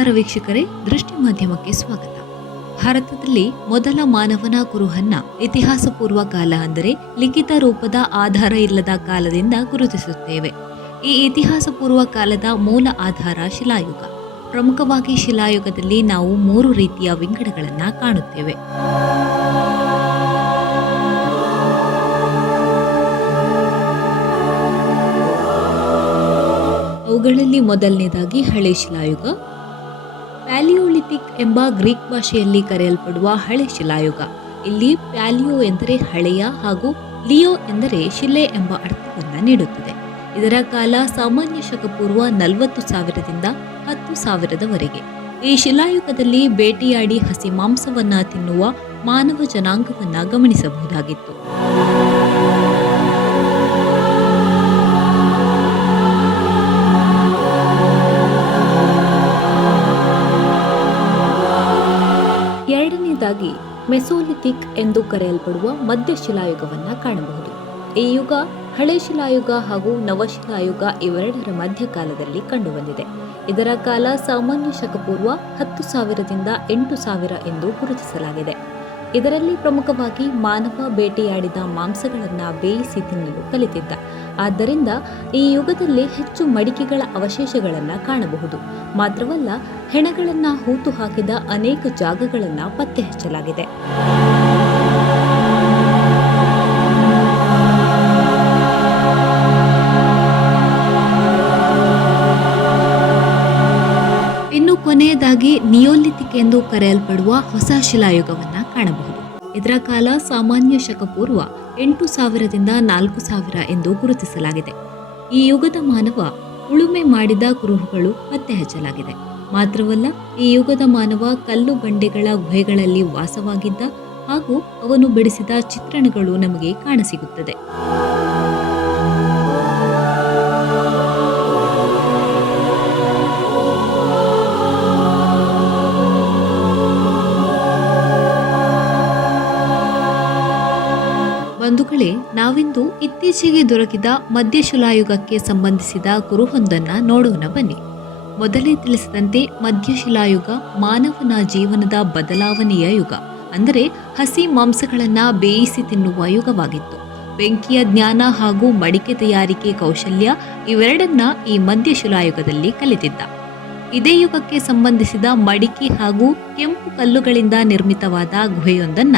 ನಮಸ್ಕಾರ ವೀಕ್ಷಕರೇ, ದೃಷ್ಟಿ ಮಾಧ್ಯಮಕ್ಕೆ ಸ್ವಾಗತ. ಭಾರತದಲ್ಲಿ ಮೊದಲ ಮಾನವನ ಕುರುಹನ್ನ ಇತಿಹಾಸ ಪೂರ್ವ ಕಾಲ ಅಂದರೆ ಲಿಖಿತ ರೂಪದ ಆಧಾರ ಇಲ್ಲದ ಕಾಲದಿಂದ ಗುರುತಿಸುತ್ತೇವೆ. ಈ ಇತಿಹಾಸ ಪೂರ್ವ ಕಾಲದ ಮೂಲ ಆಧಾರ ಶಿಲಾಯುಗ. ಪ್ರಮುಖವಾಗಿ ಶಿಲಾಯುಗದಲ್ಲಿ ನಾವು 3 ರೀತಿಯ ವಿಂಗಡಗಳನ್ನು ಕಾಣುತ್ತೇವೆ. ಅವುಗಳಲ್ಲಿ ಮೊದಲನೇದಾಗಿ ಹಳೆ ಶಿಲಾಯುಗ. ಪ್ಯಾಲಿಯೋಲಿಥಿಕ್ ಎಂಬ ಗ್ರೀಕ್ ಭಾಷೆಯಲ್ಲಿ ಕರೆಯಲ್ಪಡುವ ಹಳೆ ಶಿಲಾಯುಗ. ಇಲ್ಲಿ ಪ್ಯಾಲಿಯೋ ಎಂದರೆ ಹಳೆಯ ಹಾಗೂ ಲಿಯೋ ಎಂದರೆ ಶಿಲೆ ಎಂಬ ಅರ್ಥವನ್ನು ನೀಡುತ್ತದೆ. ಇದರ ಕಾಲ ಸಾಮಾನ್ಯ ಶಕಪೂರ್ವ 40,000ದಿಂದ 10,000ದವರೆಗೆ. ಈ ಶಿಲಾಯುಗದಲ್ಲಿ ಬೇಟೆಯಾಡಿ ಹಸಿ ಮಾಂಸವನ್ನ ತಿನ್ನುವ ಮಾನವ ಜನಾಂಗವನ್ನ ಗಮನಿಸಬಹುದಾಗಿತ್ತು. ಎರಡನೇದಾಗಿ ಮೆಸೋಲಿಥಿಕ್ ಎಂದು ಕರೆಯಲ್ಪಡುವ ಮಧ್ಯ ಶಿಲಾಯುಗವನ್ನು ಕಾಣಬಹುದು. ಈ ಯುಗ ಹಳೆ ಶಿಲಾಯುಗ ಹಾಗೂ ನವಶಿಲಾಯುಗ ಇವೆರಡರ ಮಧ್ಯಕಾಲದಲ್ಲಿ ಕಂಡುಬಂದಿದೆ. ಇದರ ಕಾಲ ಸಾಮಾನ್ಯ ಶಕಪೂರ್ವ 10,000ದಿಂದ 8,000 ಎಂದು ಗುರುತಿಸಲಾಗಿದೆ. ಇದರಲ್ಲಿ ಪ್ರಮುಖವಾಗಿ ಮಾನವ ಬೇಟೆಯಾಡಿದ ಮಾಂಸಗಳನ್ನು ಬೇಯಿಸಿ ತಿನ್ನಲು ಕಲಿತಿದ್ದ. ಆದ್ದರಿಂದ ಈ ಯುಗದಲ್ಲಿ ಹೆಚ್ಚು ಮಡಿಕೆಗಳ ಅವಶೇಷಗಳನ್ನು ಕಾಣಬಹುದು. ಮಾತ್ರವಲ್ಲ, ಹೆಣಗಳನ್ನು ಹೂತು ಹಾಕಿದ ಅನೇಕ ಜಾಗಗಳನ್ನು ಪತ್ತೆ ಹಚ್ಚಲಾಗಿದೆ. ಇನ್ನು ಕೊನೆಯದಾಗಿ ನಿಯೋಲಿಥಿಕ್ ಎಂದು ಕರೆಯಲ್ಪಡುವ ಹೊಸ ಶಿಲಾಯುಗವನ್ನು ಕಾಣಬಹುದು. ಇದರ ಕಾಲ ಸಾಮಾನ್ಯ ಶಕಪೂರ್ವ 8,000ದಿಂದ 4,000 ಎಂದು ಗುರುತಿಸಲಾಗಿದೆ. ಈ ಯುಗದ ಮಾನವ ಉಳುಮೆ ಮಾಡಿದ ಕುರುಹುಗಳು ಪತ್ತೆ ಹಚ್ಚಲಾಗಿದೆ. ಮಾತ್ರವಲ್ಲ, ಈ ಯುಗದ ಮಾನವ ಕಲ್ಲು ಬಂಡೆಗಳ ಗುಹೆಗಳಲ್ಲಿ ವಾಸವಾಗಿದ್ದ ಹಾಗೂ ಅವನು ಬಿಡಿಸಿದ ಚಿತ್ರಣಗಳು ನಮಗೆ ಕಾಣಸಿಗುತ್ತದೆ. ಬಂಧುಗಳೇ, ನಾವಿಂದು ಇತ್ತೀಚೆಗೆ ದೊರಕಿದ ಮಧ್ಯಶಿಲಾಯುಗಕ್ಕೆ ಸಂಬಂಧಿಸಿದ ಕುರುಹೊಂದನ್ನು ನೋಡೋಣ ಬನ್ನಿ. ಮೊದಲೇ ತಿಳಿಸಿದಂತೆ ಮಧ್ಯಶಿಲಾಯುಗ ಮಾನವನ ಜೀವನದ ಬದಲಾವಣೆಯ ಯುಗ. ಅಂದರೆ ಹಸಿ ಮಾಂಸಗಳನ್ನು ಬೇಯಿಸಿ ತಿನ್ನುವ ಯುಗವಾಗಿತ್ತು. ಬೆಂಕಿಯ ಜ್ಞಾನ ಹಾಗೂ ಮಡಿಕೆ ತಯಾರಿಕೆ ಕೌಶಲ್ಯ ಇವೆರಡನ್ನ ಈ ಮಧ್ಯಶಿಲಾಯುಗದಲ್ಲಿ ಕಲಿತಿದ್ದ. ಇದೇ ಯುಗಕ್ಕೆ ಸಂಬಂಧಿಸಿದ ಮಡಿಕೆ ಹಾಗೂ ಕೆಂಪು ಕಲ್ಲುಗಳಿಂದ ನಿರ್ಮಿತವಾದ ಗುಹೆಯೊಂದನ್ನ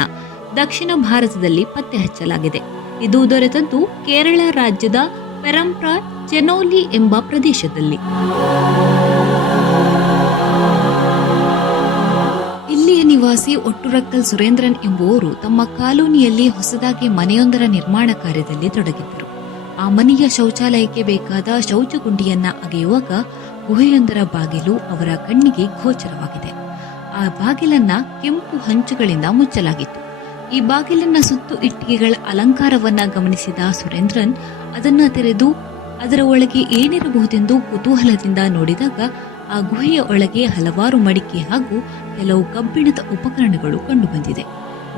ದಕ್ಷಿಣ ಭಾರತದಲ್ಲಿ ಪತ್ತೆ ಹಚ್ಚಲಾಗಿದೆ. ಇದು ದೊರೆತದ್ದು ಕೇರಳ ರಾಜ್ಯದ ಪೆರಂಬ್ರಾ ಚೆನೋಲಿ ಎಂಬ ಪ್ರದೇಶದಲ್ಲಿ. ಇಲ್ಲಿಯ ನಿವಾಸಿ ಒಟ್ಟುರಕ್ಕಲ್ ಸುರೇಂದ್ರನ್ ಎಂಬುವರು ತಮ್ಮ ಕಾಲೋನಿಯಲ್ಲಿ ಹೊಸದಾಗಿ ಮನೆಯೊಂದರ ನಿರ್ಮಾಣ ಕಾರ್ಯದಲ್ಲಿ ತೊಡಗಿದ್ದರು. ಆ ಮನೆಯ ಶೌಚಾಲಯಕ್ಕೆ ಬೇಕಾದ ಶೌಚಗುಂಡಿಯನ್ನ ಅಗೆಯುವಾಗ ಗುಹೆಯೊಂದರ ಬಾಗಿಲು ಅವರ ಕಣ್ಣಿಗೆ ಗೋಚರವಾಗಿದೆ. ಆ ಬಾಗಿಲನ್ನ ಕೆಂಪು ಹಂಚುಗಳಿಂದ ಮುಚ್ಚಲಾಗಿತ್ತು. ಈ ಬಾಗಿಲನ್ನ ಸುತ್ತು ಇಟ್ಟಿಗೆಗಳ ಅಲಂಕಾರವನ್ನ ಗಮನಿಸಿದ ಸುರೇಂದ್ರನ್ ಅದನ್ನ ತೆರೆದು ಅದರ ಒಳಗೆ ಏನಿರಬಹುದೆಂದು ಕುತೂಹಲದಿಂದ ನೋಡಿದಾಗ ಆ ಗುಹೆಯ ಒಳಗೆ ಹಲವಾರು ಮಡಿಕೆ ಹಾಗೂ ಕೆಲವು ಕಬ್ಬಿಣದ ಉಪಕರಣಗಳು ಕಂಡುಬಂದಿದೆ.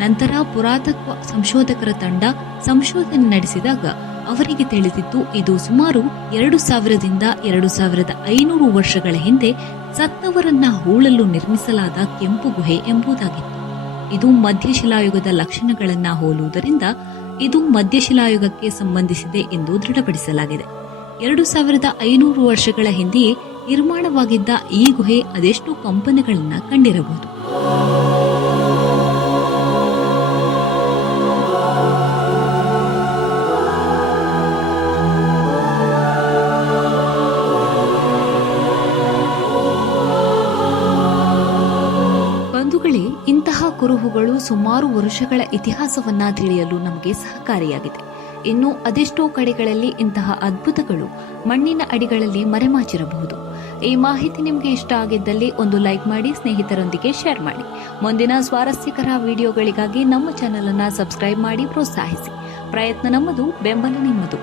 ನಂತರ ಪುರಾತತ್ವ ಸಂಶೋಧಕರ ತಂಡ ಸಂಶೋಧನೆ ನಡೆಸಿದಾಗ ಅವರಿಗೆ ತಿಳಿದಿದ್ದು ಇದು ಸುಮಾರು 2,000ದಿಂದ 2,500 ವರ್ಷಗಳ ಹಿಂದೆ ಸತ್ತವರನ್ನ ಹೂಳಲು ನಿರ್ಮಿಸಲಾದ ಕೆಂಪು ಗುಹೆ ಎಂಬುದಾಗಿತ್ತು. ಇದು ಮಧ್ಯಶಿಲಾಯುಗದ ಲಕ್ಷಣಗಳನ್ನು ಹೋಲುವುದರಿಂದ ಇದು ಮಧ್ಯಶಿಲಾಯುಗಕ್ಕೆ ಸಂಬಂಧಿಸಿದೆ ಎಂದು ದೃಢಪಡಿಸಲಾಗಿದೆ. 2,500 ವರ್ಷಗಳ ಹಿಂದೆಯೇ ನಿರ್ಮಾಣವಾಗಿದ್ದ ಈ ಗುಹೆ ಅದೆಷ್ಟು ಕಂಪನಗಳನ್ನು ಕಂಡಿರಬಹುದು. ಇಂತಹ ಕುರುಹುಗಳು ಸುಮಾರು ವರ್ಷಗಳ ಇತಿಹಾಸವನ್ನ ತಿಳಿಯಲು ನಮಗೆ ಸಹಕಾರಿಯಾಗಿದೆ. ಇನ್ನು ಅದೆಷ್ಟೋ ಕಡೆಗಳಲ್ಲಿ ಇಂತಹ ಅದ್ಭುತಗಳು ಮಣ್ಣಿನ ಅಡಿಗಳಲ್ಲಿ ಮರೆಮಾಚಿರಬಹುದು. ಈ ಮಾಹಿತಿ ನಿಮಗೆ ಇಷ್ಟ ಆಗಿದ್ದಲ್ಲಿ ಒಂದು ಲೈಕ್ ಮಾಡಿ, ಸ್ನೇಹಿತರೊಂದಿಗೆ ಶೇರ್ ಮಾಡಿ. ಮುಂದಿನ ಸ್ವಾರಸ್ಯಕರ ವಿಡಿಯೋಗಳಿಗಾಗಿ ನಮ್ಮ ಚಾನೆಲ್ ಅನ್ನು ಸಬ್ಸ್ಕ್ರೈಬ್ ಮಾಡಿ ಪ್ರೋತ್ಸಾಹಿಸಿ. ಪ್ರಯತ್ನ ನಮ್ಮದು, ಬೆಂಬಲ ನಿಮ್ಮದು.